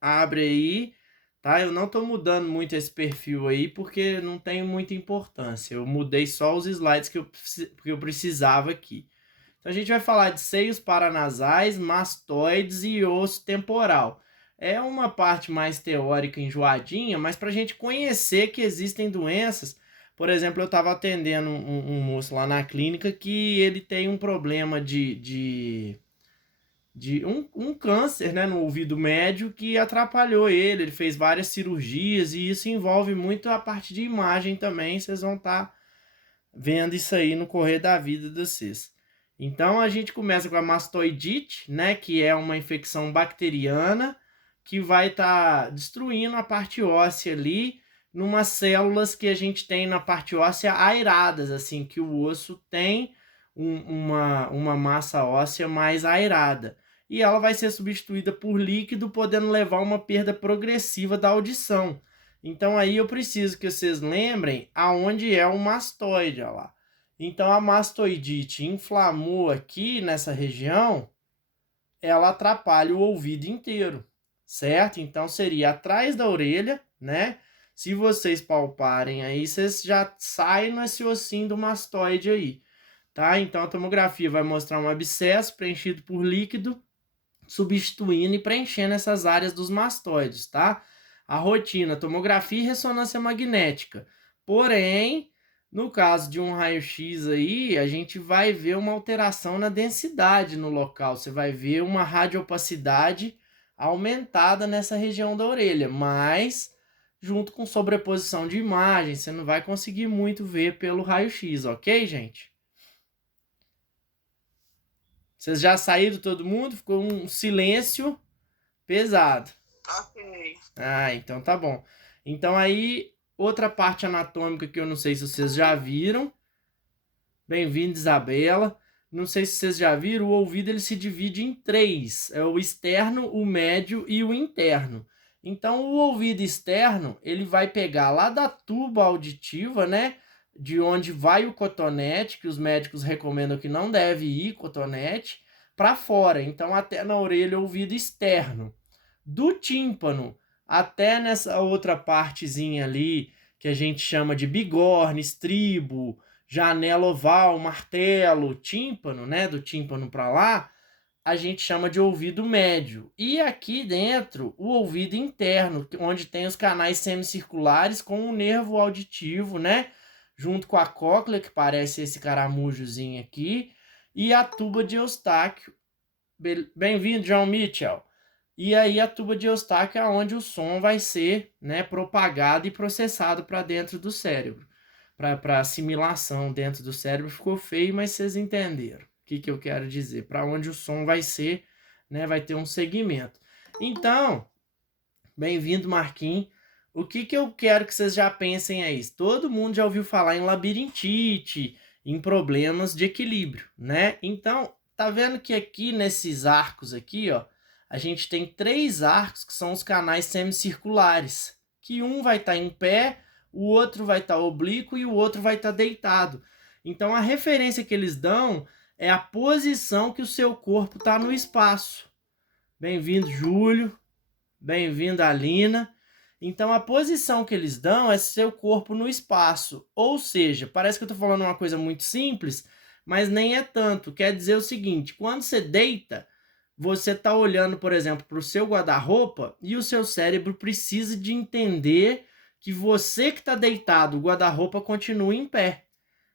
abre aí, tá? Eu não tô mudando muito esse perfil aí porque não tem muita importância. Eu mudei só os slides que eu precisava aqui. Então a gente vai falar de seios paranasais, mastoides e osso temporal. É uma parte mais teórica enjoadinha, mas para a gente conhecer que existem doenças. Por exemplo, eu estava atendendo um moço lá na clínica que ele tem um problema de câncer, né, no ouvido médio que atrapalhou ele. Ele fez várias cirurgias e isso envolve muito a parte de imagem também. Vocês vão estar vendo isso aí no correr da vida de vocês. Então a gente começa com a mastoidite, né, que é uma infecção bacteriana que vai estar destruindo a parte óssea ali, numas células que a gente tem na parte óssea aeradas, assim, que o osso tem uma massa óssea mais aerada. E ela vai ser substituída por líquido, podendo levar a uma perda progressiva da audição. Então aí eu preciso que vocês lembrem aonde é o mastoide, ó lá. Então a mastoidite inflamou aqui nessa região, ela atrapalha o ouvido inteiro, certo? Então seria atrás da orelha, né? Se vocês palparem aí, vocês já saem nesse ossinho do mastoide aí, tá? Então a tomografia vai mostrar um abscesso preenchido por líquido, substituindo e preenchendo essas áreas dos mastoides, tá? A rotina, tomografia e ressonância magnética. Porém, no caso de um raio-x aí, a gente vai ver uma alteração na densidade no local. Você vai ver uma radiopacidade aumentada nessa região da orelha, mas junto com sobreposição de imagem, você não vai conseguir muito ver pelo raio-x, ok, gente? Vocês já saíram todo mundo? Ficou um silêncio pesado. Ok. Ah, então tá bom. Então aí, outra parte anatômica que eu não sei se vocês já viram. Bem-vindo, Isabela. Não sei se vocês já viram, o ouvido ele se divide em três. É o externo, o médio e o interno. Então, o ouvido externo, ele vai pegar lá da tuba auditiva, né? De onde vai o cotonete, que os médicos recomendam que não deve ir cotonete, para fora. Então, até na orelha, o ouvido externo. Do tímpano até nessa outra partezinha ali, que a gente chama de bigorna, estribo, janela oval, martelo, tímpano, né? Do tímpano para lá, a gente chama de ouvido médio. E aqui dentro, o ouvido interno, onde tem os canais semicirculares com o nervo auditivo, né? Junto com a cóclea, que parece esse caramujozinho aqui, e a tuba de Eustáquio. Bem-vindo, John Mitchell. E aí a tuba de Eustáquio é onde o som vai ser, né, propagado e processado para dentro do cérebro. Para assimilação dentro do cérebro ficou feio, mas vocês entenderam o que eu quero dizer. Para onde o som vai ser, né, vai ter um segmento. Então, bem-vindo, Marquinhos. O que eu quero que vocês já pensem é isso. Todo mundo já ouviu falar em labirintite, em problemas de equilíbrio, né? Então, tá vendo que aqui nesses arcos aqui, ó, a gente tem três arcos que são os canais semicirculares, que um vai estar em pé, o outro vai estar oblíquo e o outro vai estar deitado. Então, a referência que eles dão é a posição que o seu corpo está no espaço. Bem-vindo, Júlio. Bem-vindo, Alina. Então, a posição que eles dão é seu corpo no espaço. Ou seja, parece que eu estou falando uma coisa muito simples, mas nem é tanto. Quer dizer o seguinte: quando você deita, você está olhando, por exemplo, para o seu guarda-roupa e o seu cérebro precisa de entender que você que está deitado, o guarda-roupa continua em pé.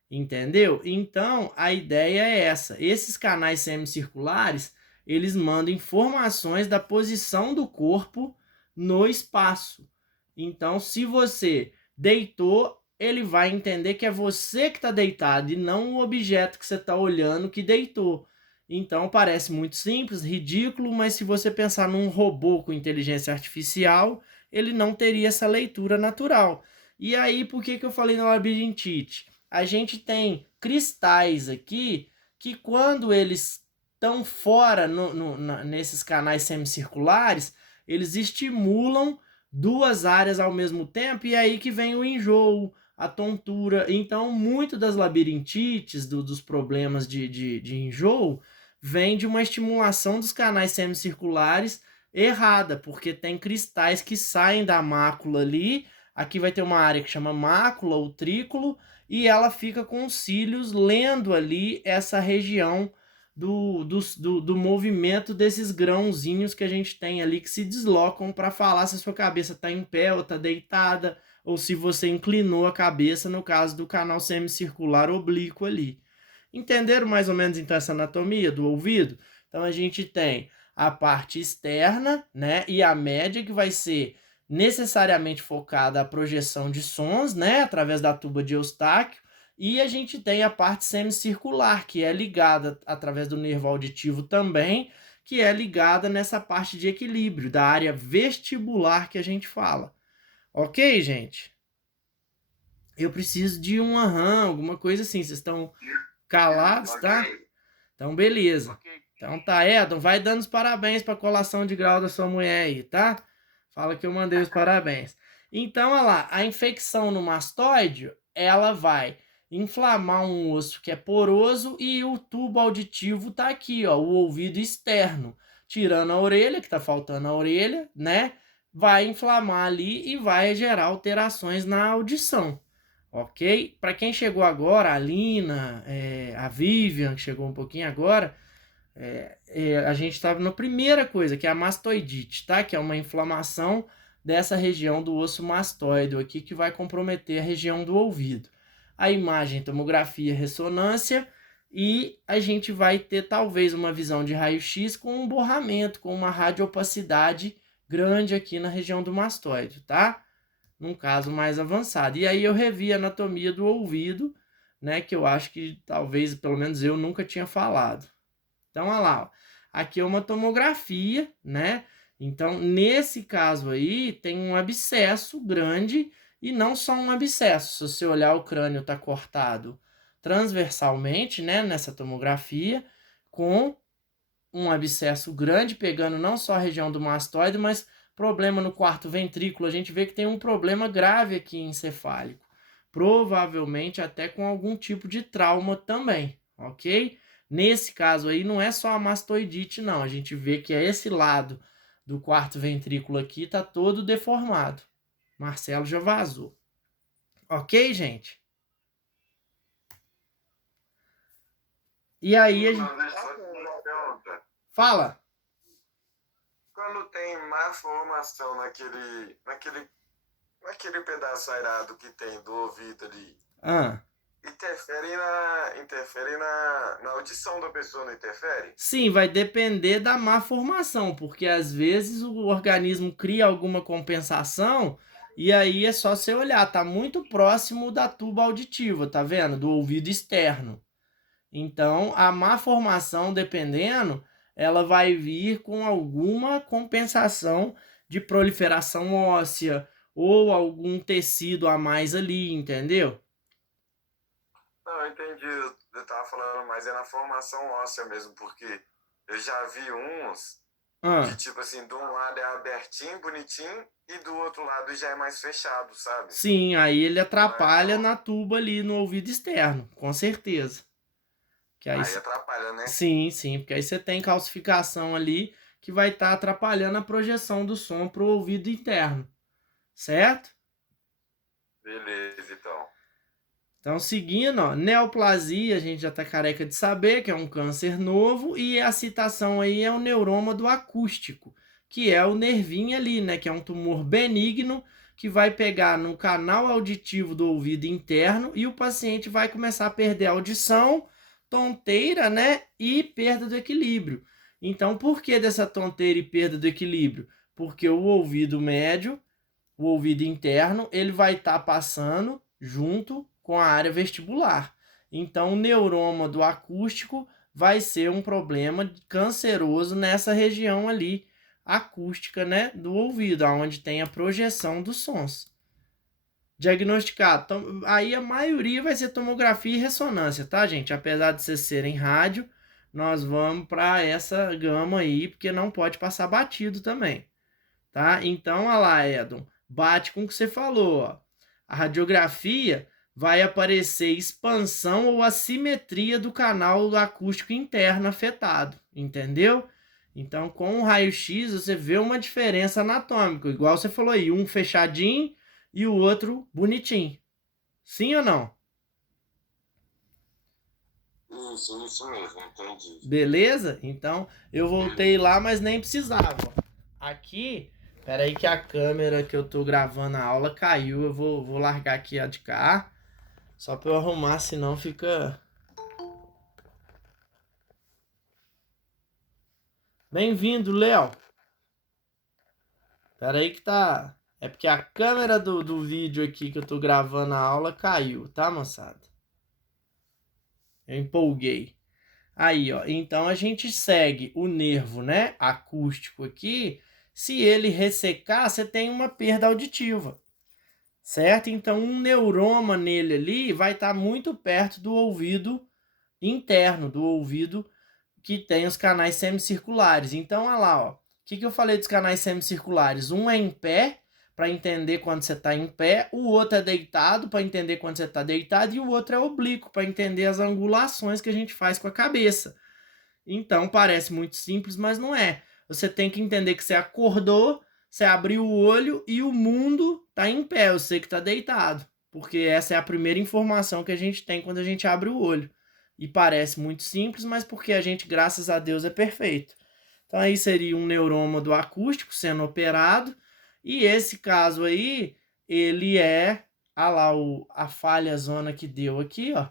Entendeu? Então, a ideia é essa. Esses canais semicirculares, eles mandam informações da posição do corpo no espaço. Então, se você deitou, ele vai entender que é você que está deitado e não o objeto que você está olhando que deitou. Então, parece muito simples, ridículo, mas se você pensar num robô com inteligência artificial, ele não teria essa leitura natural. E aí, por que eu falei na labirintite? A gente tem cristais aqui que quando eles estão fora nesses canais semicirculares, eles estimulam duas áreas ao mesmo tempo e é aí que vem o enjoo, a tontura. Então, muito das labirintites, dos problemas de enjoo, vem de uma estimulação dos canais semicirculares errada, porque tem cristais que saem da mácula ali. Aqui vai ter uma área que chama mácula, o trículo, e ela fica com os cílios lendo ali essa região do movimento desses grãozinhos que a gente tem ali que se deslocam para falar se a sua cabeça está em pé ou está deitada, ou se você inclinou a cabeça, no caso do canal semicircular oblíquo ali. Entenderam mais ou menos então essa anatomia do ouvido? Então a gente tem a parte externa, né, e a média, que vai ser necessariamente focada a projeção de sons, né, através da tuba de Eustáquio, e a gente tem a parte semicircular, que é ligada através do nervo auditivo também, que é ligada nessa parte de equilíbrio, da área vestibular que a gente fala. Ok, gente? Eu preciso de um aham, alguma coisa assim. Vocês estão calados, tá? Então, beleza. Então tá, Edson, vai dando os parabéns para a colação de grau da sua mulher aí, tá? Fala que eu mandei os parabéns. Então, olha lá, a infecção no mastoide, ela vai inflamar um osso que é poroso e o tubo auditivo tá aqui, ó, o ouvido externo. Tirando a orelha, que tá faltando a orelha, né? Vai inflamar ali e vai gerar alterações na audição. Ok? Para quem chegou agora, a Lina, a Vivian, que chegou um pouquinho agora, a gente estava na primeira coisa, que é a mastoidite, tá? Que é uma inflamação dessa região do osso mastoide aqui, que vai comprometer a região do ouvido. A imagem, tomografia, ressonância, e a gente vai ter talvez uma visão de raio-x com um borramento, com uma radiopacidade grande aqui na região do mastoide, tá? Num caso mais avançado. E aí eu revi a anatomia do ouvido, né, que eu acho que talvez, pelo menos eu nunca tinha falado. Então, olha lá, ó. Aqui é uma tomografia, né? Então, nesse caso aí, tem um abscesso grande, e não só um abscesso. Se você olhar, o crânio está cortado transversalmente, né, nessa tomografia, com um abscesso grande, pegando não só a região do mastoide, mas problema no quarto ventrículo. A gente vê que tem um problema grave aqui encefálico. Provavelmente até com algum tipo de trauma também, ok? Nesse caso aí, não é só a mastoidite, não. A gente vê que é esse lado do quarto ventrículo aqui tá todo deformado. Marcelo já vazou. Ok, gente? E aí a gente... Fala. Quando tem má formação naquele pedaço airado que tem do ouvido ali, interfere na audição da pessoa, não interfere? Sim, vai depender da má formação, porque às vezes o organismo cria alguma compensação e aí é só você olhar, tá muito próximo da tuba auditiva, tá vendo? Do ouvido externo. Então, a má formação, dependendo, ela vai vir com alguma compensação de proliferação óssea ou algum tecido a mais ali, entendeu? Não, eu entendi. Eu tava falando, mas é na formação óssea mesmo, porque eu já vi uns que, tipo assim, de um lado é abertinho, bonitinho, e do outro lado já é mais fechado, sabe? Sim, aí ele atrapalha Então, na tuba ali no ouvido externo, com certeza. Que aí, aí atrapalha, né? sim, sim, porque aí você tem calcificação ali que vai estar atrapalhando a projeção do som para o ouvido interno, certo? Beleza, então. Então, seguindo, ó, neoplasia, a gente já está careca de saber que é um câncer novo, e a citação aí é o neuroma do acústico, que é o nervinho ali, né, que é um tumor benigno que vai pegar no canal auditivo do ouvido interno e o paciente vai começar a perder a audição, tonteira, né, e perda do equilíbrio. Então, por que dessa tonteira e perda do equilíbrio? Porque o ouvido médio, o ouvido interno, ele vai estar passando junto com a área vestibular. Então, o neuroma do acústico vai ser um problema canceroso nessa região ali acústica, né, do ouvido, onde tem a projeção dos sons. Diagnosticado. Então, aí a maioria vai ser tomografia e ressonância, tá, gente? Apesar de vocês serem rádio, nós vamos para essa gama aí, porque não pode passar batido também, tá? Então, olha lá, Edon, bate com o que você falou, ó. A radiografia vai aparecer expansão ou assimetria do canal acústico interno afetado, entendeu? Então, com o raio-x, você vê uma diferença anatômica. Igual você falou aí, um fechadinho e o outro bonitinho. Sim ou não? Isso mesmo, entendi. Beleza? Então, eu voltei lá, mas nem precisava. Aqui, peraí que a câmera que eu tô gravando a aula caiu. Eu vou largar aqui a de cá. Só pra eu arrumar, senão fica... Bem-vindo, Léo. Peraí que tá... É porque a câmera do vídeo aqui que eu tô gravando a aula caiu, tá, moçada? Eu empolguei. Aí, ó. Então a gente segue o nervo, né, acústico aqui. Se ele ressecar, você tem uma perda auditiva, certo? Então um neuroma nele ali vai estar muito perto do ouvido interno, do ouvido que tem os canais semicirculares. Então, olha lá, ó. O que eu falei dos canais semicirculares? Um é em pé, para entender quando você está em pé, o outro é deitado, para entender quando você está deitado, e o outro é oblíquo, para entender as angulações que a gente faz com a cabeça. Então, parece muito simples, mas não é. Você tem que entender que você acordou, você abriu o olho e o mundo está em pé, você que está deitado. Porque essa é a primeira informação que a gente tem quando a gente abre o olho. E parece muito simples, mas porque a gente, graças a Deus, é perfeito. Então aí seria um neuroma do acústico sendo operado. E esse caso aí, ele é... Ah lá, a falha zona que deu aqui, ó.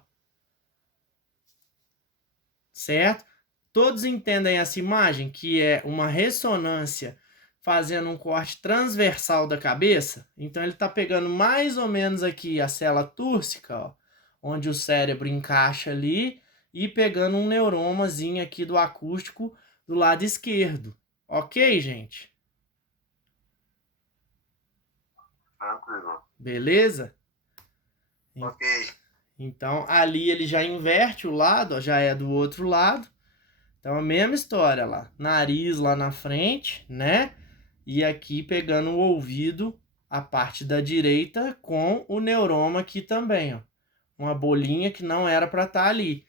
Certo? Todos entendem essa imagem, que é uma ressonância fazendo um corte transversal da cabeça? Então ele está pegando mais ou menos aqui a célula túrcica, ó, onde o cérebro encaixa ali, e pegando um neuromazinho aqui do acústico do lado esquerdo. Ok, gente? Tranquilo. Beleza? Ok. Então ali ele já inverte o lado, ó, já é do outro lado. Então a mesma história lá. Nariz lá na frente, né? E aqui pegando o ouvido, a parte da direita, com o neuroma aqui também, ó. Uma bolinha que não era para estar ali.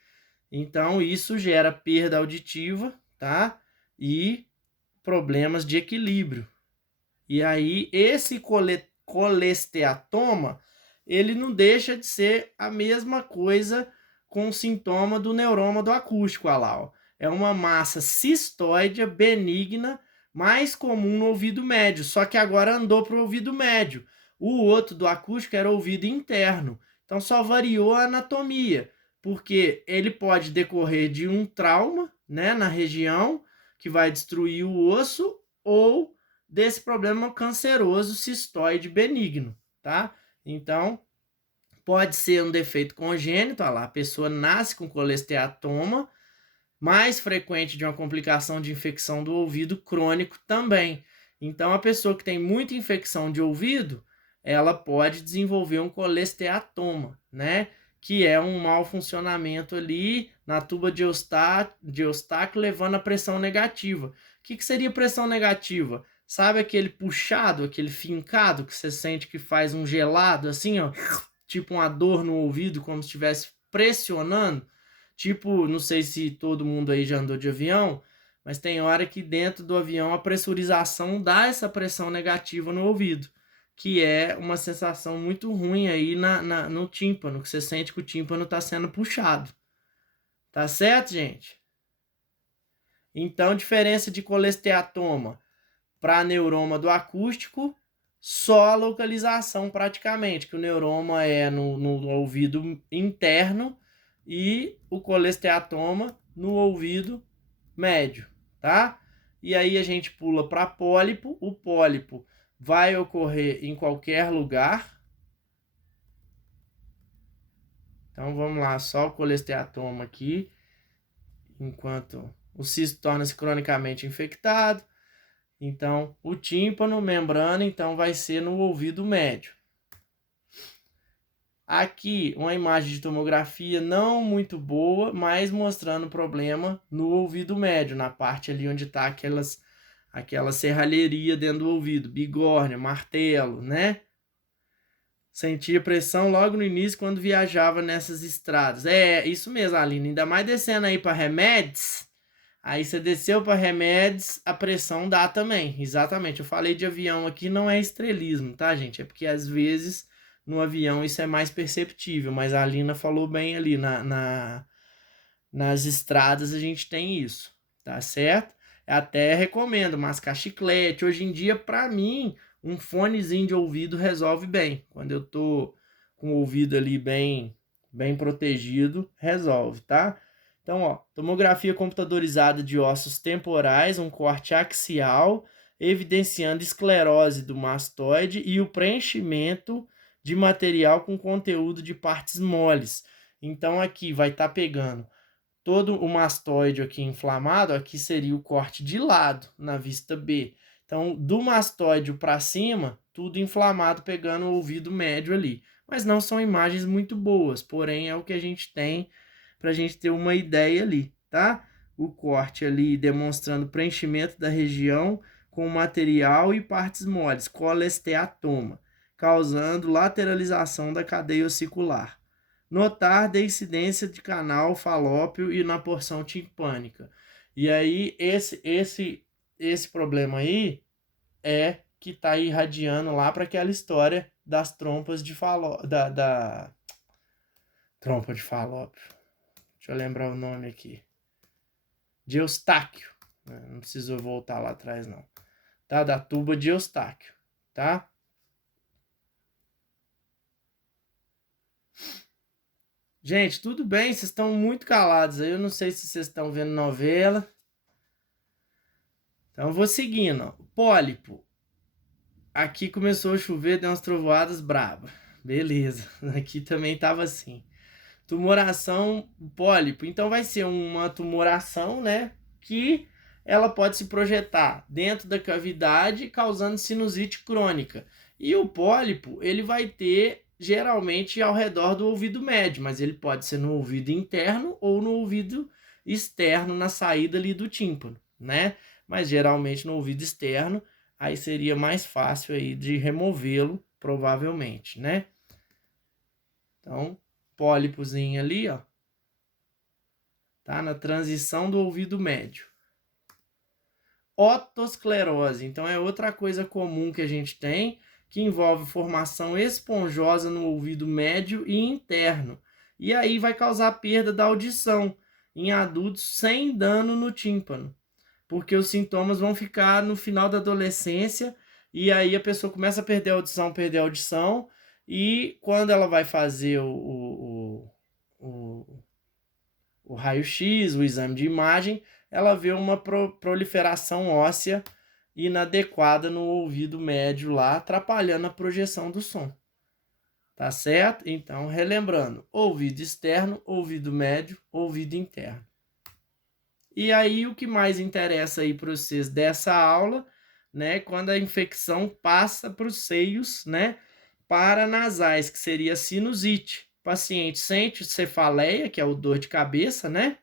Então isso gera perda auditiva, tá? E problemas de equilíbrio. E aí esse colesteatoma, ele não deixa de ser a mesma coisa com o sintoma do neuroma do acústico, olha lá, ó. É uma massa cistoide benigna, mais comum no ouvido médio, só que agora andou para o ouvido médio. O outro do acústico era ouvido interno. Então só variou a anatomia, porque ele pode decorrer de um trauma, né, na região, que vai destruir o osso, ou desse problema canceroso cistoide benigno, tá? Então, pode ser um defeito congênito, olha lá, a pessoa nasce com colesteatoma, mais frequente de uma complicação de infecção do ouvido crônico também. Então, a pessoa que tem muita infecção de ouvido, ela pode desenvolver um colesteatoma, né? Que é um mau funcionamento ali na tuba de Eustáquio, levando a pressão negativa. O que seria pressão negativa? Sabe aquele puxado, aquele fincado que você sente que faz um gelado assim, ó, tipo uma dor no ouvido, como se estivesse pressionando? Tipo, não sei se todo mundo aí já andou de avião, mas tem hora que dentro do avião a pressurização dá essa pressão negativa no ouvido, que é uma sensação muito ruim aí no tímpano, que você sente que o tímpano está sendo puxado. Tá certo, gente? Então, diferença de colesteatoma para neuroma do acústico, só a localização praticamente, que o neuroma é no ouvido interno e o colesteatoma no ouvido médio, tá? E aí a gente pula para pólipo. O pólipo vai ocorrer em qualquer lugar. Então vamos lá, só o colesteatoma aqui, enquanto o cisto torna-se cronicamente infectado. Então, o tímpano, membrana, então vai ser no ouvido médio. Aqui, uma imagem de tomografia não muito boa, mas mostrando problema no ouvido médio, na parte ali onde está aquela serralheria dentro do ouvido, bigórnia, martelo, né? Sentia pressão logo no início quando viajava nessas estradas. É, isso mesmo, Aline. Ainda mais descendo aí para Remédios, Aí você desceu para remédios, a pressão dá também. Exatamente. Eu falei de avião aqui, não é estrelismo, tá, gente? É porque às vezes no avião isso é mais perceptível, mas a Alina falou bem ali, nas estradas a gente tem isso, tá certo? Até recomendo mascar chiclete. Hoje em dia, para mim, um fonezinho de ouvido resolve bem. Quando eu tô com o ouvido ali bem protegido, resolve, tá? Então, ó, tomografia computadorizada de ossos temporais, um corte axial, evidenciando esclerose do mastoide e o preenchimento de material com conteúdo de partes moles. Então, aqui vai estar pegando todo o mastoide aqui inflamado, aqui seria o corte de lado, na vista B. Então, do mastóide para cima, tudo inflamado, pegando o ouvido médio ali. Mas não são imagens muito boas, porém é o que a gente tem para a gente ter uma ideia ali, tá? O corte ali demonstrando preenchimento da região com material e partes moles, colesteatoma, causando lateralização da cadeia ossicular. Notar da incidência de canal falópio e na porção timpânica. E aí, esse problema aí é que está irradiando lá para aquela história das trompas de falópio, da trompa de falópio. Deixa eu lembrar o nome aqui. De Eustáquio. Não preciso voltar lá atrás, não. Tá? Da tuba de Eustáquio. Tá? Gente, tudo bem? Vocês estão muito calados aí. Eu não sei se vocês estão vendo novela. Então, eu vou seguindo. Ó. Pólipo. Aqui começou a chover, deu umas trovoadas brabas. Beleza. Aqui também tava assim. Tumoração pólipo. Então, vai ser uma tumoração, né? Que ela pode se projetar dentro da cavidade, causando sinusite crônica. E o pólipo, ele vai ter geralmente ao redor do ouvido médio, mas ele pode ser no ouvido interno ou no ouvido externo, na saída ali do tímpano, né? Mas geralmente no ouvido externo, aí seria mais fácil aí de removê-lo, provavelmente, né? Então, pólipozinho ali, ó, tá na transição do ouvido médio. Otosclerose, então é outra coisa comum que a gente tem, que envolve formação esponjosa no ouvido médio e interno. E aí vai causar perda da audição em adultos sem dano no tímpano, porque os sintomas vão ficar no final da adolescência e aí a pessoa começa a perder a audição, e quando ela vai fazer o raio-x, o exame de imagem, ela vê uma proliferação óssea inadequada no ouvido médio lá, atrapalhando a projeção do som. Tá certo? Então, relembrando, ouvido externo, ouvido médio, ouvido interno. E aí, o que mais interessa aí para vocês dessa aula, né, quando a infecção passa para os seios, né, paranasais, que seria sinusite. O paciente sente cefaleia, que é o dor de cabeça, né,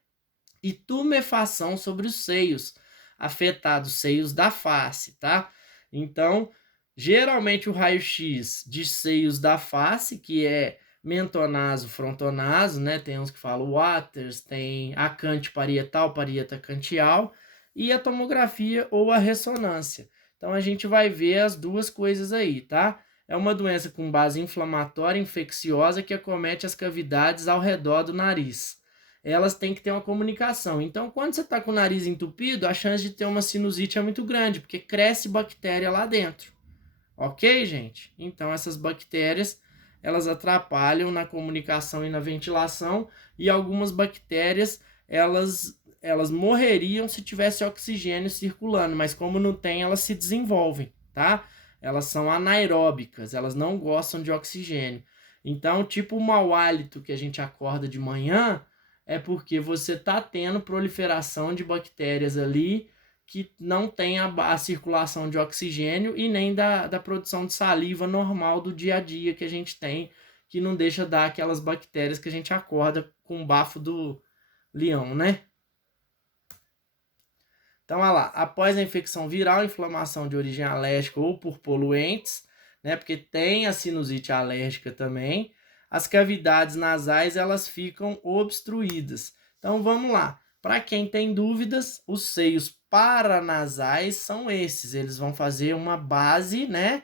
e tumefação sobre os seios, afetados seios da face, tá? Então, geralmente o raio-x de seios da face, que é mentonaso, frontonaso, né? Tem uns que falam Waters, tem acante parietal, parieta cantial, e a tomografia ou a ressonância. Então a gente vai ver as duas coisas aí, tá? É uma doença com base inflamatória infecciosa que acomete as cavidades ao redor do nariz. Elas têm que ter uma comunicação. Então, quando você está com o nariz entupido, a chance de ter uma sinusite é muito grande, porque cresce bactéria lá dentro. Ok, gente? Então, essas bactérias, elas atrapalham na comunicação e na ventilação, e algumas bactérias, elas morreriam se tivesse oxigênio circulando, mas como não tem, elas se desenvolvem, tá? Elas são anaeróbicas, elas não gostam de oxigênio. Então, tipo o mau hálito que a gente acorda de manhã, é porque você está tendo proliferação de bactérias ali que não tem a circulação de oxigênio e nem da produção de saliva normal do dia a dia que a gente tem, que não deixa dar aquelas bactérias que a gente acorda com o bafo do leão, né? Então, olha lá, após a infecção viral, inflamação de origem alérgica ou por poluentes, né? Porque tem a sinusite alérgica também, as cavidades nasais elas ficam obstruídas. Então vamos lá. Para quem tem dúvidas, os seios paranasais são esses. Eles vão fazer uma base, né?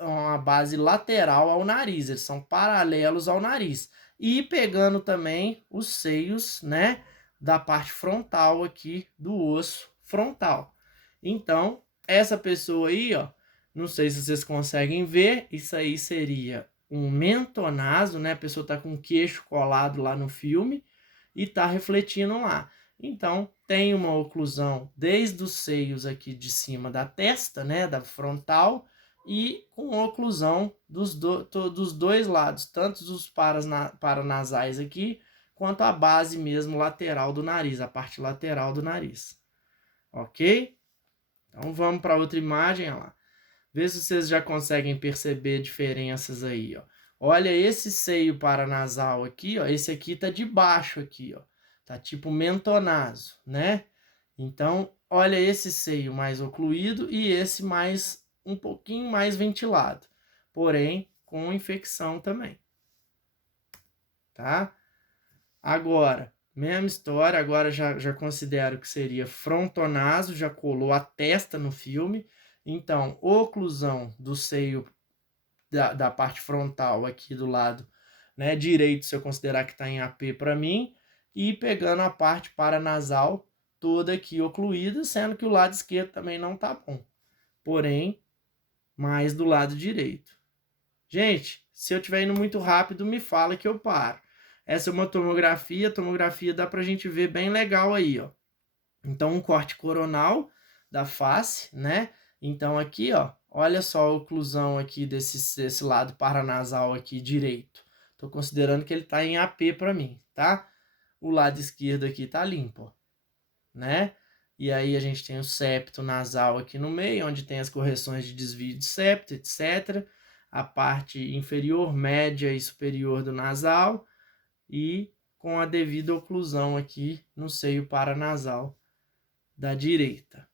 Uma base lateral ao nariz. Eles são paralelos ao nariz. E pegando também os seios, né? Da parte frontal aqui do osso frontal. Então, essa pessoa aí, ó, não sei se vocês conseguem ver, isso aí seria um mentonaso, né? A pessoa tá com o queixo colado lá no filme e tá refletindo lá. Então, tem uma oclusão desde os seios aqui de cima da testa, né, da frontal, e com oclusão dos dois lados, tanto dos paranasais aqui, quanto a base mesmo lateral do nariz, a parte lateral do nariz. Ok? Então, vamos para outra imagem, olha lá. Vê se vocês já conseguem perceber diferenças aí, ó. Olha esse seio paranasal aqui, ó. Esse aqui tá de baixo aqui, ó. Tá tipo mentonaso, né? Então, olha esse seio mais ocluído e esse mais um pouquinho mais ventilado. Porém, com infecção também. Tá? Agora, mesma história. Agora já considero que seria frontonaso. Já colou a testa no filme. Então, oclusão do seio da parte frontal aqui do lado, né, direito, se eu considerar que está em AP para mim, e pegando a parte paranasal toda aqui ocluída, sendo que o lado esquerdo também não tá bom. Porém, mais do lado direito. Gente, se eu estiver indo muito rápido, me fala que eu paro. Essa é uma tomografia. A tomografia dá pra gente ver bem legal aí, ó. Então, um corte coronal da face, né? Então, aqui, ó, olha só a oclusão aqui desse lado paranasal aqui direito. Tô considerando que ele tá em AP para mim, tá? O lado esquerdo aqui tá limpo, ó, né? E aí a gente tem o septo nasal aqui no meio, onde tem as correções de desvio de septo, etc. A parte inferior, média e superior do nasal. E com a devida oclusão aqui no seio paranasal da direita.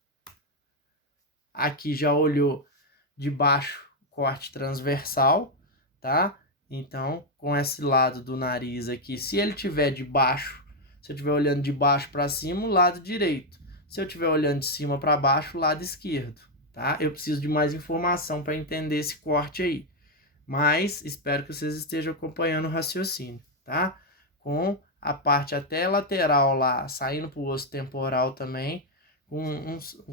Aqui já olhou de baixo, corte transversal, tá? Então, com esse lado do nariz aqui, se ele tiver de baixo, se eu estiver olhando de baixo para cima, o lado direito. Se eu estiver olhando de cima para baixo, o lado esquerdo, tá? Eu preciso de mais informação para entender esse corte aí. Mas espero que vocês estejam acompanhando o raciocínio, tá? Com a parte até lateral lá, saindo para o osso temporal também,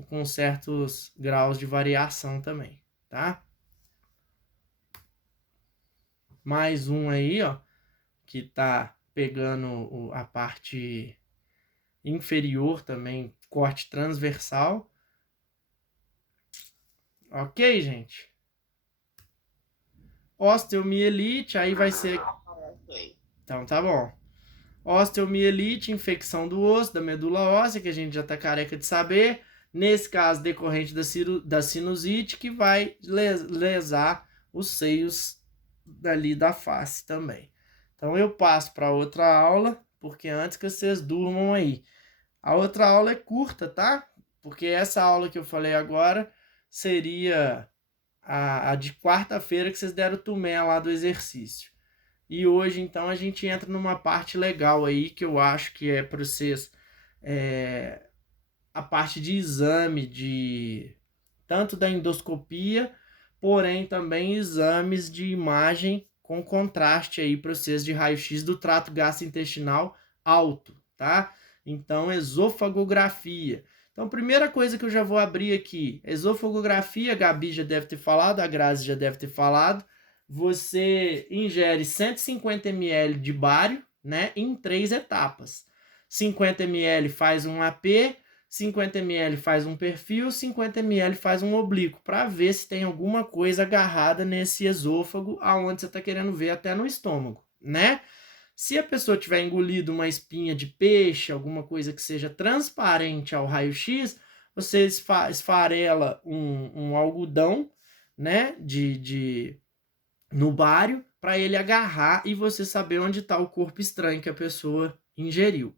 com certos graus de variação também, tá? Mais um aí, ó, que tá pegando a parte inferior também, corte transversal. Ok, gente? Osteomielite, aí vai ser... Então, tá bom. Osteomielite, infecção do osso, da medula óssea, que a gente já tá careca de saber. Nesse caso, decorrente da sinusite, que vai lesar os seios dali da face também. Então, eu passo para outra aula, porque antes que vocês durmam aí. A outra aula é curta, tá? Porque essa aula que eu falei agora seria a de quarta-feira que vocês deram o tumé lá do exercício. E hoje, então, a gente entra numa parte legal aí, que eu acho que é para vocês, a parte de exame, tanto da endoscopia, porém também exames de imagem com contraste aí para vocês de raio-x do trato gastrointestinal alto, tá? Então, esofagografia. Então, primeira coisa que eu já vou abrir aqui, esofagografia, a Gabi já deve ter falado, a Grazi já deve ter falado. Você ingere 150 ml de bário, né, em 3 etapas. 50 ml faz um AP, 50 ml faz um perfil, 50 ml faz um oblíquo, para ver se tem alguma coisa agarrada nesse esôfago, aonde você está querendo ver, até no estômago, né? Se a pessoa tiver engolido uma espinha de peixe, alguma coisa que seja transparente ao raio-x, você esfarela um algodão, né, no bário, para ele agarrar e você saber onde está o corpo estranho que a pessoa ingeriu,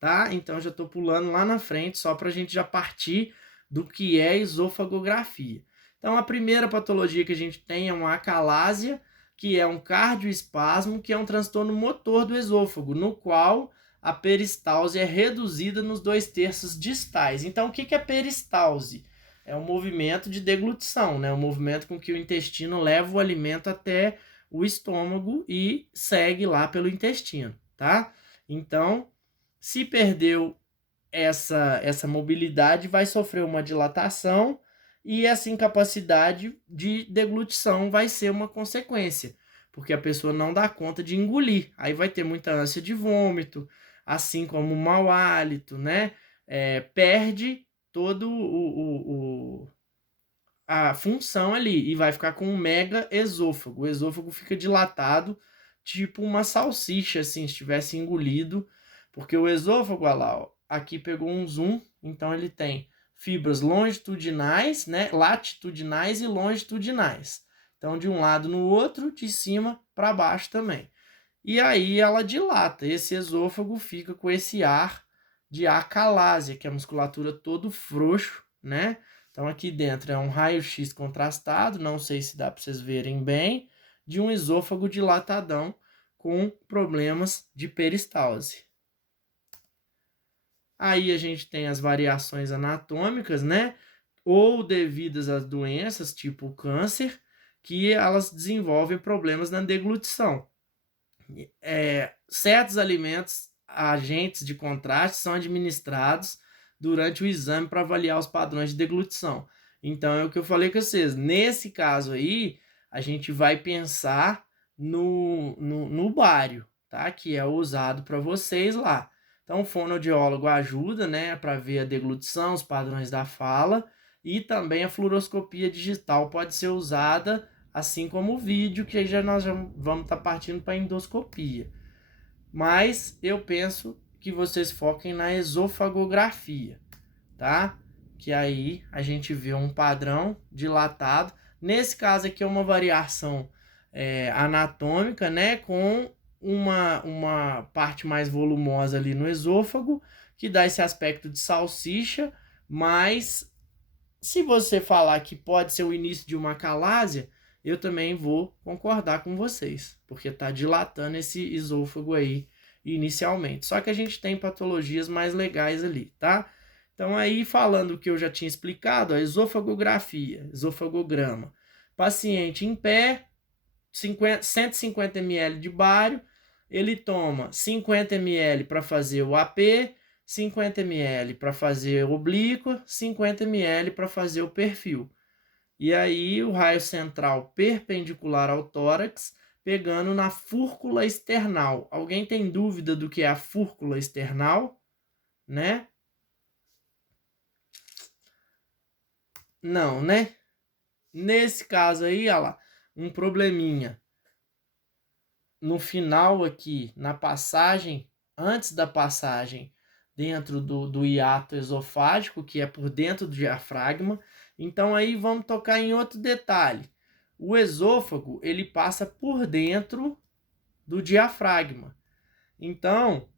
tá? Então, já estou pulando lá na frente, só para a gente já partir do que é esofagografia. Então, a primeira patologia que a gente tem é uma acalásia, que é um cardioespasmo, que é um transtorno motor do esôfago, no qual a peristalse é reduzida nos 2/3 distais. Então, o que é peristalse? É um movimento de deglutição, né? Um movimento com que o intestino leva o alimento até o estômago e segue lá pelo intestino, tá? Então, se perdeu essa mobilidade, vai sofrer uma dilatação e essa incapacidade de deglutição vai ser uma consequência, porque a pessoa não dá conta de engolir. Aí vai ter muita ânsia de vômito, assim como mau hálito, né? Perde todo a função ali e vai ficar com um mega esôfago. O esôfago fica dilatado, tipo uma salsicha, assim, se tivesse engolido, porque o esôfago, olha lá, ó, aqui pegou um zoom, então ele tem fibras longitudinais, né, latitudinais e longitudinais. Então, de um lado no outro, de cima para baixo também. E aí ela dilata. Esse esôfago fica com esse ar de acalásia, que é a musculatura todo frouxo, né? Então aqui dentro é um raio-x contrastado, não sei se dá para vocês verem bem, de um esôfago dilatadão com problemas de peristalse. Aí a gente tem as variações anatômicas, né? Ou devidas às doenças, tipo o câncer, que elas desenvolvem problemas na deglutição. Certos alimentos, agentes de contraste, são administrados durante o exame para avaliar os padrões de deglutição. Então, é o que eu falei com vocês. Nesse caso aí, a gente vai pensar no bário, tá? Que é usado para vocês lá. Então, o fonoaudiólogo ajuda, né, para ver a deglutição, os padrões da fala, e também a fluoroscopia digital pode ser usada, assim como o vídeo, que aí nós já vamos estar partindo para a endoscopia. Mas eu penso que vocês foquem na esofagografia, tá? Que aí a gente vê um padrão dilatado. Nesse caso aqui é uma variação anatômica, né? Com uma parte mais volumosa ali no esôfago, que dá esse aspecto de salsicha, mas se você falar que pode ser o início de uma acalásia, eu também vou concordar com vocês, porque está dilatando esse esôfago aí inicialmente. Só que a gente tem patologias mais legais ali, tá? Então aí falando o que eu já tinha explicado, a esofagografia, esofagograma. Paciente em pé, 150 ml de bário, ele toma 50 ml para fazer o AP, 50 ml para fazer oblíqua, 50 ml para fazer o perfil. E aí o raio central perpendicular ao tórax, pegando na fúrcula external. Alguém tem dúvida do que é a fúrcula external? Né? Não, né? Nesse caso aí, olha lá, um probleminha. No final aqui, na passagem, antes da passagem, dentro do hiato esofágico, que é por dentro do diafragma. Então aí vamos tocar em outro detalhe. O esôfago, ele passa por dentro do diafragma. Então,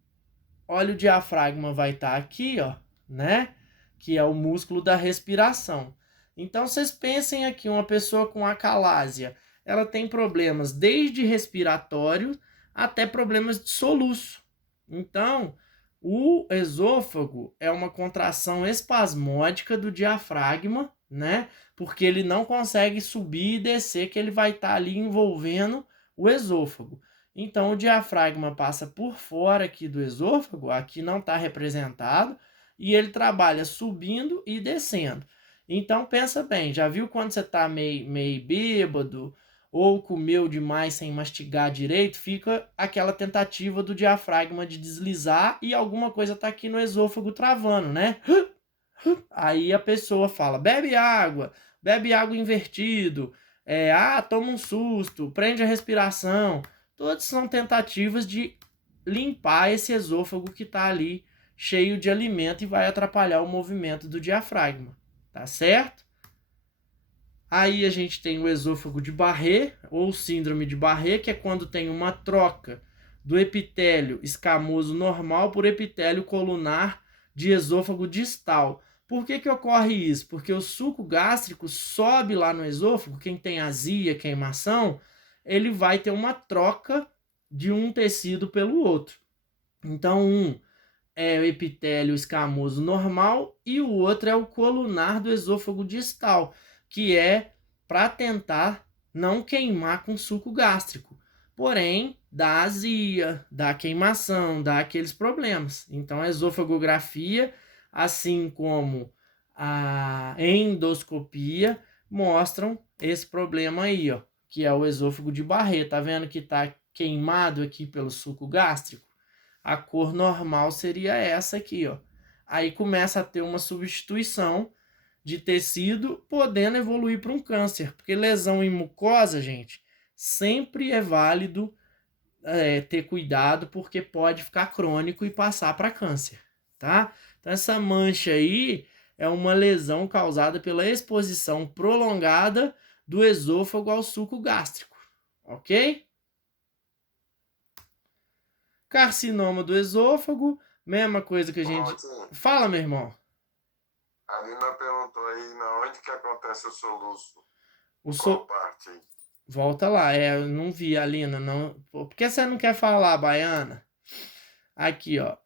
olha, o diafragma vai estar aqui, ó, né? Que é o músculo da respiração. Então, vocês pensem aqui, uma pessoa com acalásia, ela tem problemas desde respiratório até problemas de soluço. Então, o esôfago é uma contração espasmódica do diafragma, né? Porque ele não consegue subir e descer, que ele vai estar ali envolvendo o esôfago. Então, o diafragma passa por fora aqui do esôfago, aqui não está representado, e ele trabalha subindo e descendo. Então, pensa bem, já viu quando você está meio bêbado ou comeu demais sem mastigar direito, fica aquela tentativa do diafragma de deslizar e alguma coisa está aqui no esôfago travando, né? Aí a pessoa fala, bebe água invertido, toma um susto, prende a respiração. Todas são tentativas de limpar esse esôfago que está ali cheio de alimento e vai atrapalhar o movimento do diafragma, tá certo? Aí a gente tem o esôfago de Barré, ou síndrome de Barré, que é quando tem uma troca do epitélio escamoso normal por epitélio colunar de esôfago distal. Por que ocorre isso? Porque o suco gástrico sobe lá no esôfago, quem tem azia, queimação, ele vai ter uma troca de um tecido pelo outro. Então, um é o epitélio escamoso normal e o outro é o colunar do esôfago distal, que é para tentar não queimar com suco gástrico. Porém, dá azia, dá queimação, dá aqueles problemas. Então, a esofagografia, assim como a endoscopia, mostram esse problema aí, ó, que é o esôfago de Barreto. Tá vendo que tá queimado aqui pelo suco gástrico? A cor normal seria essa aqui, ó. Aí começa a ter uma substituição de tecido, podendo evoluir para um câncer. Porque lesão em mucosa, gente, sempre é válido ter cuidado, porque pode ficar crônico e passar para câncer, tá? Então essa mancha aí é uma lesão causada pela exposição prolongada do esôfago ao suco gástrico, ok? Carcinoma do esôfago, mesma coisa que a gente... Fala, meu irmão. A Nina perguntou aí na onde que acontece o soluço. Qual parte aí? Volta lá, eu não vi, Alina, não... Por que você não quer falar, baiana? Aqui, ó.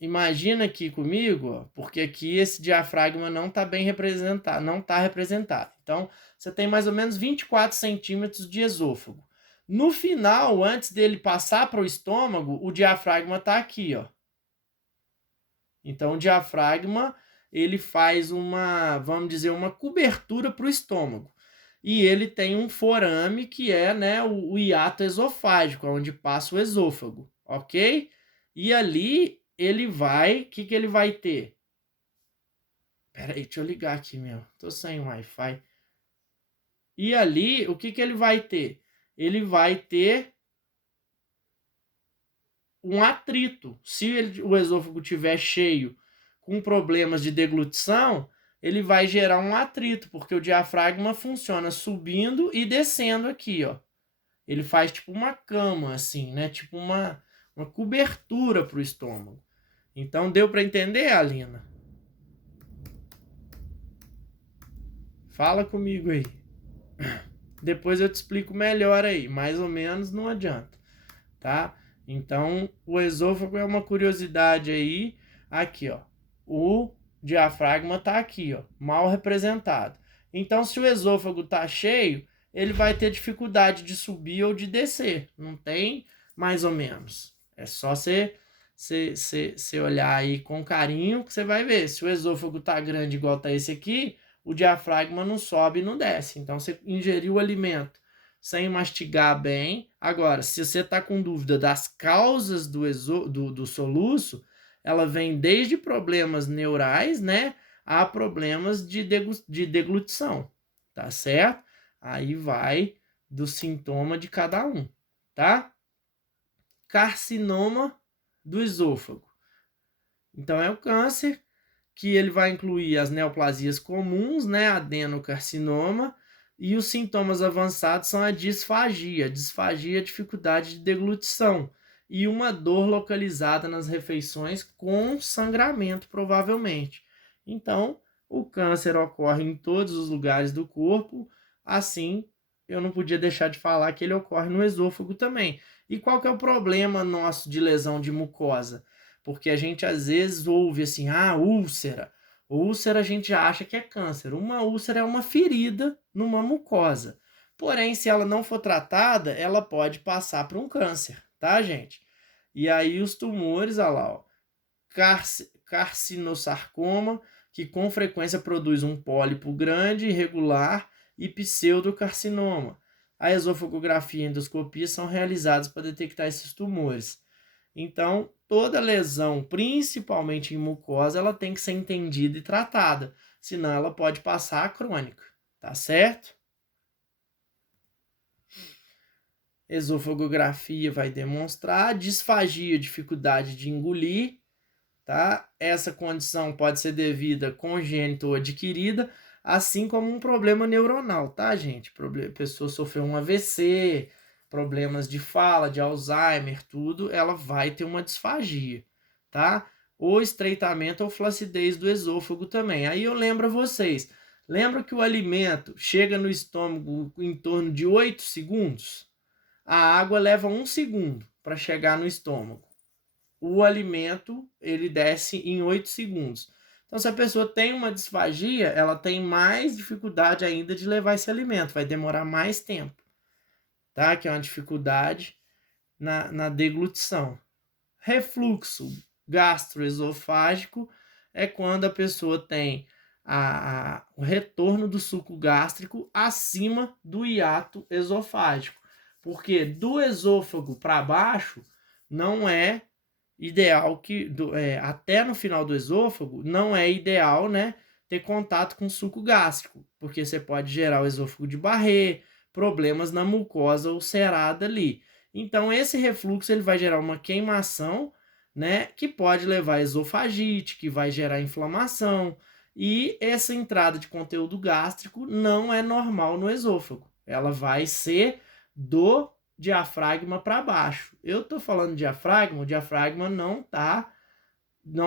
Imagina aqui comigo, ó, porque aqui esse diafragma não está bem representado, não está representado. Então, você tem mais ou menos 24 centímetros de esôfago. No final, antes dele passar para o estômago, o diafragma está aqui, ó. Então, o diafragma, ele faz uma, vamos dizer, uma cobertura para o estômago. E ele tem um forame que é, né, o hiato esofágico, onde passa o esôfago, ok? E ali ele vai, o que ele vai ter? Pera aí, deixa eu ligar aqui, meu. Tô sem Wi-Fi. E ali, o que ele vai ter? Ele vai ter um atrito. Se o esôfago estiver cheio com problemas de deglutição, ele vai gerar um atrito, porque o diafragma funciona subindo e descendo aqui, ó. Ele faz tipo uma cama, assim, né? Tipo uma cobertura para o estômago. Então, deu para entender, Alina? Fala comigo aí. Depois eu te explico melhor aí. Mais ou menos, não adianta, tá? Então, o esôfago é uma curiosidade aí. Aqui, ó. O diafragma tá aqui, ó, mal representado. Então, se o esôfago tá cheio, ele vai ter dificuldade de subir ou de descer. Não tem mais ou menos. É só você olhar aí com carinho que você vai ver. Se o esôfago tá grande igual tá esse aqui, o diafragma não sobe e não desce. Então, você ingeriu o alimento sem mastigar bem. Agora, se você está com dúvida das causas do soluço, ela vem desde problemas neurais, né, a problemas de deglutição, tá certo? Aí vai do sintoma de cada um, tá? Carcinoma do esôfago. Então, é o câncer que ele vai incluir as neoplasias comuns, né, adenocarcinoma, e os sintomas avançados são a disfagia. Disfagia é dificuldade de deglutição e uma dor localizada nas refeições com sangramento, provavelmente. Então, o câncer ocorre em todos os lugares do corpo, assim, eu não podia deixar de falar que ele ocorre no esôfago também. E qual que é o problema nosso de lesão de mucosa? Porque a gente às vezes ouve assim, úlcera. Úlcera a gente acha que é câncer. Uma úlcera é uma ferida numa mucosa. Porém, se ela não for tratada, ela pode passar para um câncer, tá, gente? E aí os tumores, olha lá, ó, carcinosarcoma, que com frequência produz um pólipo grande, irregular, e pseudocarcinoma. A esofagografia e a endoscopia são realizadas para detectar esses tumores. Então, toda lesão, principalmente em mucosa, ela tem que ser entendida e tratada, senão ela pode passar a crônica, tá certo? Esofagografia vai demonstrar disfagia, dificuldade de engolir, tá? Essa condição pode ser devida congênita ou adquirida, assim como um problema neuronal, tá, gente? A pessoa sofreu um AVC, problemas de fala, de Alzheimer, tudo, ela vai ter uma disfagia, tá? Ou estreitamento ou flacidez do esôfago também. Aí eu lembro a vocês, lembra que o alimento chega no estômago em torno de 8 segundos? A água leva 1 segundo para chegar no estômago. o alimento ele desce em 8 segundos. Então, se a pessoa tem uma disfagia, ela tem mais dificuldade ainda de levar esse alimento, vai demorar mais tempo, tá? Que é uma dificuldade na deglutição. Refluxo gastroesofágico é quando a pessoa tem o retorno do suco gástrico acima do hiato esofágico. Porque do esôfago para baixo não é ideal que até no final do esôfago não é ideal, né, ter contato com suco gástrico, porque você pode gerar o esôfago de Barré, problemas na mucosa ulcerada ali. Então esse refluxo ele vai gerar uma queimação, né, que pode levar a esofagite, que vai gerar inflamação, e essa entrada de conteúdo gástrico não é normal no esôfago. Ela vai ser do diafragma para baixo. Eu tô falando diafragma, o diafragma não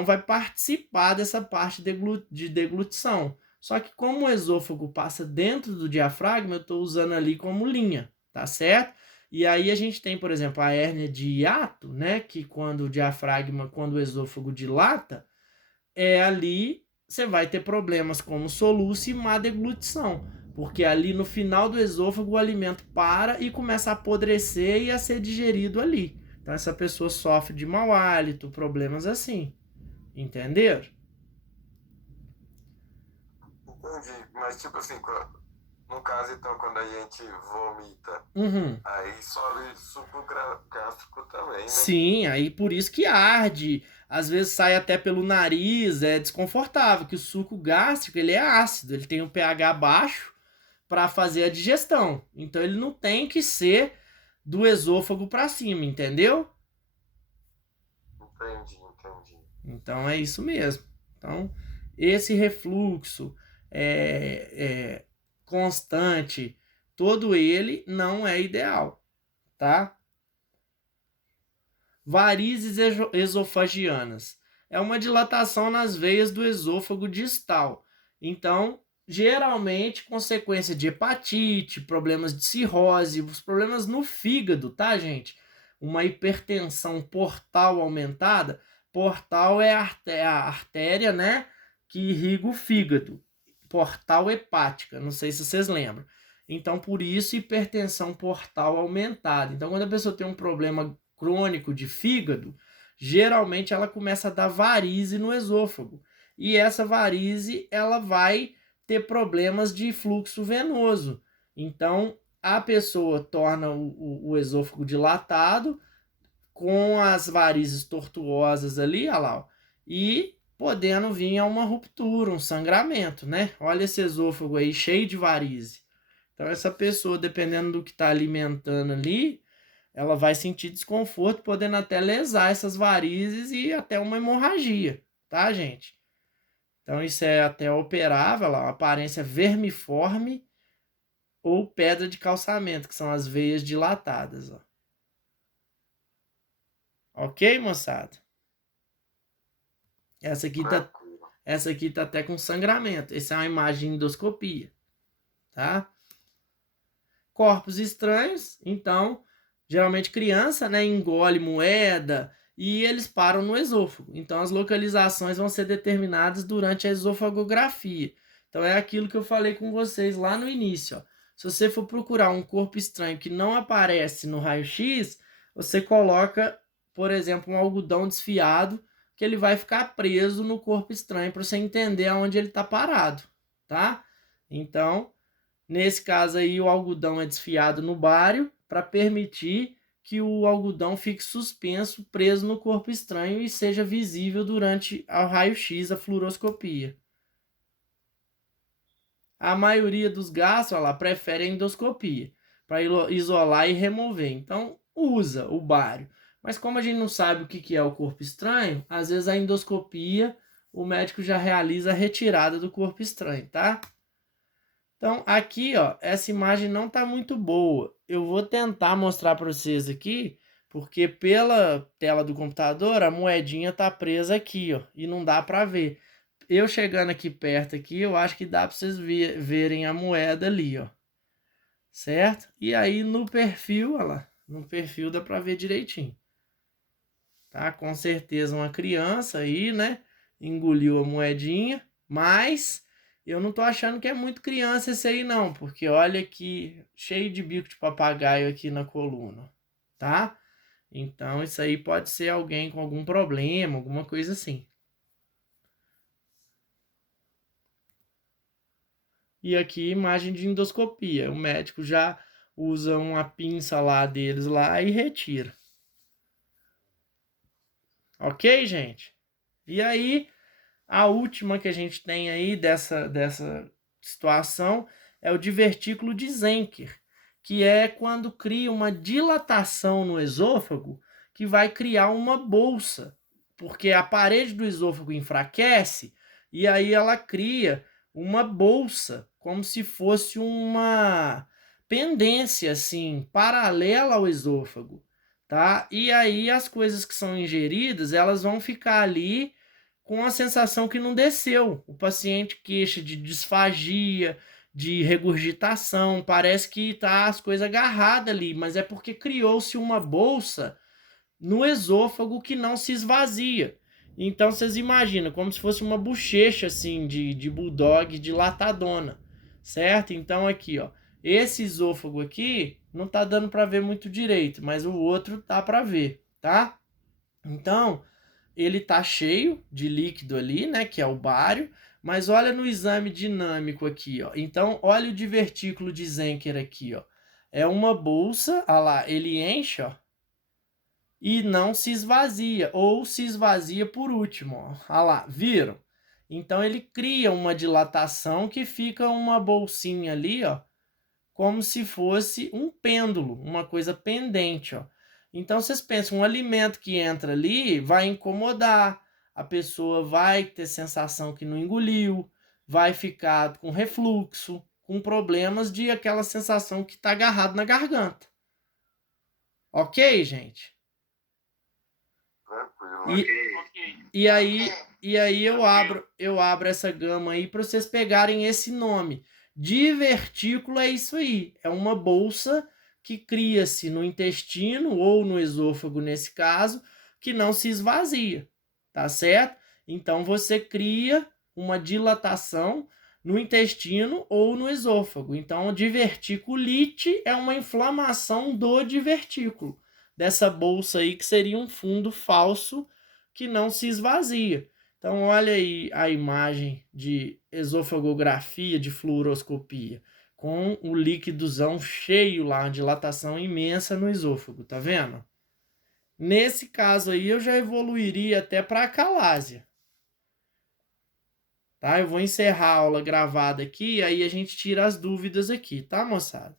vai participar dessa parte de deglutição. Só que como o esôfago passa dentro do diafragma, eu estou usando ali como linha, tá certo? E aí a gente tem, por exemplo, a hérnia de hiato, né? Que quando o esôfago dilata, ali você vai ter problemas como soluço e má deglutição. Porque ali no final do esôfago o alimento para e começa a apodrecer e a ser digerido ali. Então essa pessoa sofre de mau hálito, problemas assim. Entenderam? Entendi. Mas, tipo assim, no caso, então, quando a gente vomita, aí sobe suco gástrico também, né? Sim, aí por isso que arde. Às vezes sai até pelo nariz, é desconfortável, que o suco gástrico ele é ácido, ele tem um pH baixo para fazer a digestão. Então ele não tem que ser do esôfago para cima, entendeu? Entendi. Então é isso mesmo. Então esse refluxo constante, todo ele não é ideal, tá? Varizes esofagianas. É uma dilatação nas veias do esôfago distal. Então, geralmente, consequência de hepatite, problemas de cirrose, os problemas no fígado, tá, gente? Uma hipertensão portal aumentada. Portal é a artéria, né, que irriga o fígado. Portal hepática, não sei se vocês lembram. Então, por isso, hipertensão portal aumentada. Então, quando a pessoa tem um problema crônico de fígado, geralmente ela começa a dar varize no esôfago. E essa varize, ela vai ter problemas de fluxo venoso. Então, a pessoa torna o esôfago dilatado, com as varizes tortuosas ali, olha lá, e podendo vir a uma ruptura, um sangramento, né? Olha esse esôfago aí cheio de varize. Então, essa pessoa, dependendo do que está alimentando ali, ela vai sentir desconforto, podendo até lesar essas varizes e até uma hemorragia, tá, gente? Então, isso é até operável, uma aparência vermiforme ou pedra de calçamento, que são as veias dilatadas, ó. Ok, moçada? Essa aqui tá até com sangramento. Essa é uma imagem de endoscopia, tá? Corpos estranhos, então, geralmente criança, né, engole moeda e eles param no esôfago. Então, as localizações vão ser determinadas durante a esofagografia. Então, é aquilo que eu falei com vocês lá no início, ó. Se você for procurar um corpo estranho que não aparece no raio-x, você coloca, por exemplo, um algodão desfiado, que ele vai ficar preso no corpo estranho para você entender aonde ele está parado, tá? Então, nesse caso aí, o algodão é desfiado no bário para permitir que o algodão fique suspenso, preso no corpo estranho e seja visível durante o raio-x, a fluoroscopia. A maioria dos gastros lá, prefere a endoscopia para isolar e remover. Então, usa o bário. Mas como a gente não sabe o que é o corpo estranho, às vezes a endoscopia, o médico já realiza a retirada do corpo estranho, tá? Então, aqui, ó, essa imagem não tá muito boa. Eu vou tentar mostrar para vocês aqui, porque pela tela do computador, a moedinha tá presa aqui, ó, e não dá para ver. Eu chegando aqui perto aqui, eu acho que dá para vocês verem a moeda ali, ó. Certo? E aí no perfil, olha lá, no perfil dá para ver direitinho. tá? Com certeza uma criança aí, né? Engoliu a moedinha, mas eu não tô achando que é muito criança esse aí não, porque olha aqui, cheio de bico de papagaio aqui na coluna, tá? Então isso aí pode ser alguém com algum problema, alguma coisa assim. E aqui imagem de endoscopia, o médico já usa uma pinça lá deles lá e retira. Ok, gente? E aí, a última que a gente tem aí dessa situação é o divertículo de Zenker, que é quando cria uma dilatação no esôfago que vai criar uma bolsa, porque a parede do esôfago enfraquece e aí ela cria uma bolsa, como se fosse uma pendência assim, paralela ao esôfago, tá? E aí as coisas que são ingeridas, elas vão ficar ali com a sensação que não desceu. O paciente queixa de disfagia, de regurgitação, parece que tá as coisas agarradas ali, mas é porque criou-se uma bolsa no esôfago que não se esvazia. Então vocês imaginam, como se fosse uma bochecha assim de bulldog dilatadona, certo? Então aqui, ó, esse esôfago aqui não tá dando para ver muito direito, mas o outro tá para ver, tá? Então, ele tá cheio de líquido ali, né, que é o bário, mas olha no exame dinâmico aqui, ó. Então, olha o divertículo de Zenker aqui, ó. É uma bolsa, olha lá, ele enche, ó, e não se esvazia, ou se esvazia por último, ó. Olha lá, viram? Então, ele cria uma dilatação que fica uma bolsinha ali, ó, como se fosse um pêndulo, uma coisa pendente, ó. Então vocês pensam, um alimento que entra ali vai incomodar, a pessoa vai ter sensação que não engoliu, vai ficar com refluxo, com problemas de aquela sensação que está agarrado na garganta. Ok, gente? E aí eu abro essa gama aí para vocês pegarem esse nome. Divertículo é isso aí, é uma bolsa que cria-se no intestino ou no esôfago nesse caso, que não se esvazia, tá certo? Então você cria uma dilatação no intestino ou no esôfago. Então diverticulite é uma inflamação do divertículo, dessa bolsa aí que seria um fundo falso que não se esvazia. Então, olha aí a imagem de esofagografia, de fluoroscopia, com o líquidozão cheio lá, uma dilatação imensa no esôfago, tá vendo? Nesse caso aí, eu já evoluiria até para acalásia. Tá? Eu vou encerrar a aula gravada aqui, aí a gente tira as dúvidas aqui, tá, moçada?